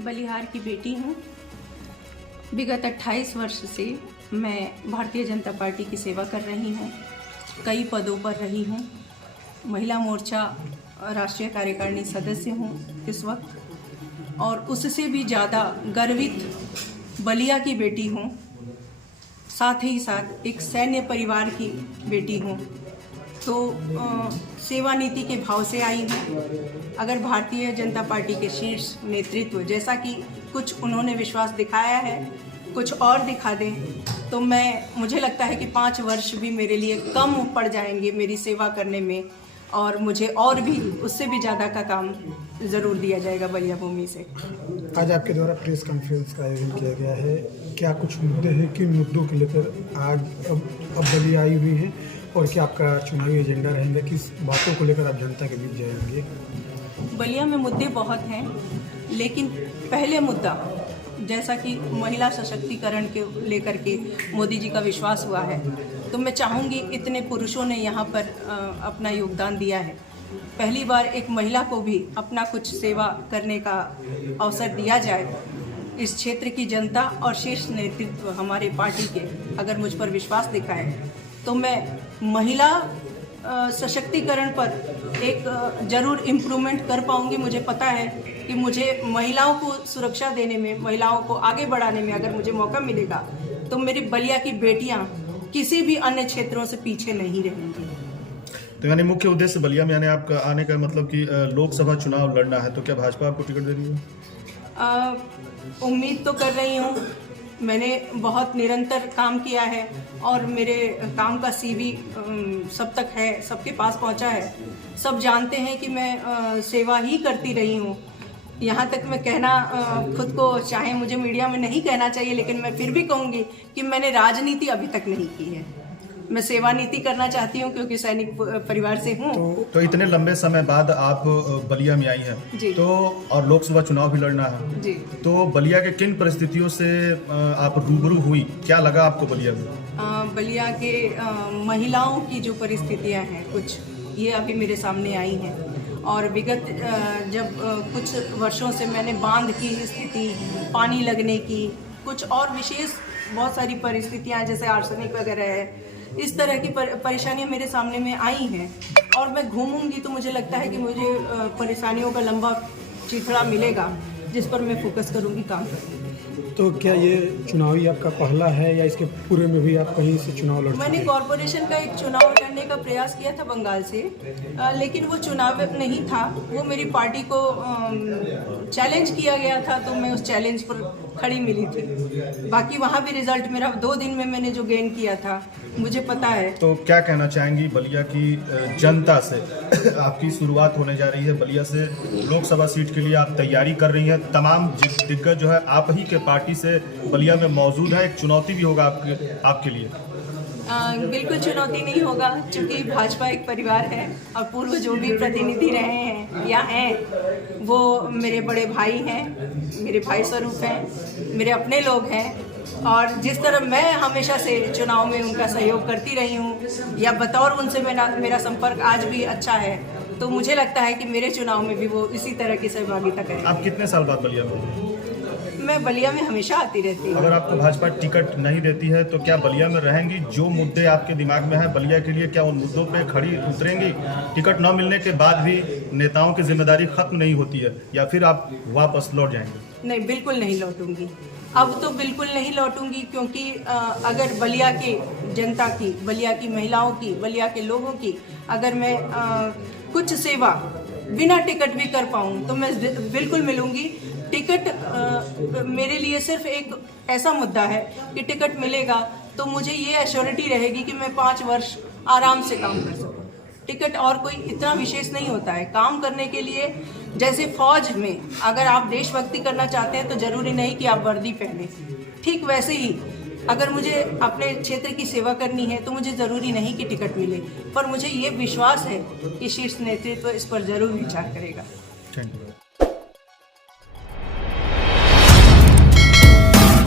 बलिहार की बेटी हूँ। विगत 28 वर्ष से मैं भारतीय जनता पार्टी की सेवा कर रही हूँ। कई पदों पर रही हूँ। महिला मोर्चा राष्ट्रीय कार्यकारिणी सदस्य हूँ इस वक्त, और उससे भी ज़्यादा गर्वित बलिया की बेटी हूँ। साथ ही साथ एक सैन्य परिवार की बेटी हूँ। तो सेवा नीति के भाव से आई हूँ। अगर भारतीय जनता पार्टी के शीर्ष नेतृत्व जैसा कि कुछ उन्होंने विश्वास दिखाया है, कुछ और दिखा दें, तो मुझे लगता है कि 5 वर्ष भी मेरे लिए कम पड़ जाएंगे मेरी सेवा करने में, और मुझे और भी उससे भी ज़्यादा का काम ज़रूर दिया जाएगा बलिया भूमि से। आज आपके द्वारा प्रेस कॉन्फ्रेंस का आयोजन किया गया है। क्या कुछ मुद्दे हैं, किन मुद्दों को लेकर आज अब बलिया आई हुई है, और क्या आपका चुनावी एजेंडा रहेगा, किस बातों को लेकर आप जनता के बीच जाएंगे? बलिया में मुद्दे बहुत हैं, लेकिन पहले मुद्दा जैसा कि महिला सशक्तिकरण के लेकर के मोदी जी का विश्वास हुआ है, तो मैं चाहूँगी इतने पुरुषों ने यहाँ पर अपना योगदान दिया है। पहली बार एक महिला को भी अपना कुछ सेवा करने का अवसर दिया जाए। इस क्षेत्र की जनता और शीर्ष नेतृत्व हमारे पार्टी के अगर मुझ पर विश्वास दिखाए, तो मैं महिला सशक्तिकरण पर एक ज़रूर इम्प्रूवमेंट कर पाऊँगी। मुझे पता है कि मुझे महिलाओं को सुरक्षा देने में, महिलाओं को आगे बढ़ाने में अगर मुझे मौका मिलेगा, तो मेरी बलिया की बेटियां किसी भी अन्य क्षेत्रों से पीछे नहीं रहेंगी। तो यानी मुख्य उद्देश्य बलिया में, यानी आपका आने का मतलब कि लोकसभा चुनाव लड़ना है, तो क्या भाजपा आपको टिकट दे रही है? उम्मीद तो कर रही हूँ। मैंने बहुत निरंतर काम किया है और मेरे काम का CV सब तक है, सबके पास पहुँचा है। सब जानते हैं कि मैं सेवा ही करती रही हूँ। यहाँ तक मैं कहना खुद को, चाहे मुझे मीडिया में नहीं कहना चाहिए, लेकिन मैं फिर भी कहूँगी कि मैंने राजनीति अभी तक नहीं की है। मैं सेवा नीति करना चाहती हूँ क्योंकि सैनिक परिवार से हूँ। तो इतने लंबे समय बाद आप बलिया में आई हैं जी, तो और लोकसभा चुनाव भी लड़ना है जी, तो बलिया के किन परिस्थितियों से आप रूबरू हुई, क्या लगा आपको बलिया में? बलिया के महिलाओं की जो परिस्थितियाँ हैं कुछ, ये अभी मेरे सामने आई हैं। और विगत जब कुछ वर्षों से मैंने बांध की स्थिति, पानी लगने की, कुछ और विशेष बहुत सारी परिस्थितियाँ जैसे आर्सेनिक वगैरह है, इस तरह की परेशानियाँ मेरे सामने में आई हैं। और मैं घूमूंगी तो मुझे लगता है कि मुझे परेशानियों का लंबा चिथड़ा मिलेगा, जिस पर मैं फोकस करूंगी, काम करूंगी। तो क्या ये चुनावी आपका पहला है, या इसके पूरे में भी आप कहीं से चुनाव लड़? मैंने कॉरपोरेशन का एक चुनाव लड़ने का प्रयास किया था बंगाल से, लेकिन वो चुनाव नहीं था, वो मेरी पार्टी को चैलेंज किया गया था, तो मैं उस चैलेंज पर खड़ी मिली थी। बाकी वहाँ भी रिजल्ट मेरा 2 दिन में मैंने जो गेन किया था, मुझे पता है। तो क्या कहना चाहेंगी बलिया की जनता से? आपकी शुरुआत होने जा रही है बलिया से, लोकसभा सीट के लिए आप तैयारी कर रही हैं। तमाम दिग्गज जो है आप ही के पार्टी से बलिया में मौजूद है। एक चुनौती भी होगा आपके लिए? बिल्कुल चुनौती नहीं होगा, क्योंकि भाजपा एक परिवार है और पूर्व जो भी प्रतिनिधि रहे हैं या हैं, वो मेरे बड़े भाई हैं, मेरे भाई स्वरूप हैं, मेरे अपने लोग हैं। और जिस तरह मैं हमेशा से चुनाव में उनका सहयोग करती रही हूँ, या बतौर उनसे मेरा संपर्क आज भी अच्छा है, तो मुझे लगता है कि मेरे चुनाव में भी वो इसी तरह की सहभागिता करें। आप कितने साल बाद बलिया में? मैं बलिया में हमेशा आती रहती हूँ। अगर आपको भाजपा टिकट नहीं देती है तो क्या बलिया में रहेंगी? जो मुद्दे आपके दिमाग में है बलिया के लिए, क्या उन मुद्दों पे खड़ी उतरेंगी? टिकट न मिलने के बाद भी नेताओं की जिम्मेदारी खत्म नहीं होती है, या फिर आप वापस लौट जाएंगे? नहीं, बिल्कुल नहीं लौटूंगी। अब तो बिल्कुल नहीं लौटूंगी, क्योंकि अगर बलिया की जनता की, बलिया की महिलाओं की, बलिया के लोगों की अगर मैं कुछ सेवा बिना टिकट भी कर पाऊँ, तो मैं बिल्कुल मिलूंगी। टिकट मेरे लिए सिर्फ एक ऐसा मुद्दा है कि टिकट मिलेगा तो मुझे ये एश्योरिटी रहेगी कि मैं 5 वर्ष आराम से काम कर सकूं। टिकट और कोई इतना विशेष नहीं होता है काम करने के लिए। जैसे फौज में अगर आप देशभक्ति करना चाहते हैं तो जरूरी नहीं कि आप वर्दी पहने, ठीक वैसे ही अगर मुझे अपने क्षेत्र की सेवा करनी है तो मुझे ज़रूरी नहीं कि टिकट मिले, पर मुझे ये विश्वास है कि शीर्ष नेतृत्व इस पर ज़रूर विचार करेगा। Thank you.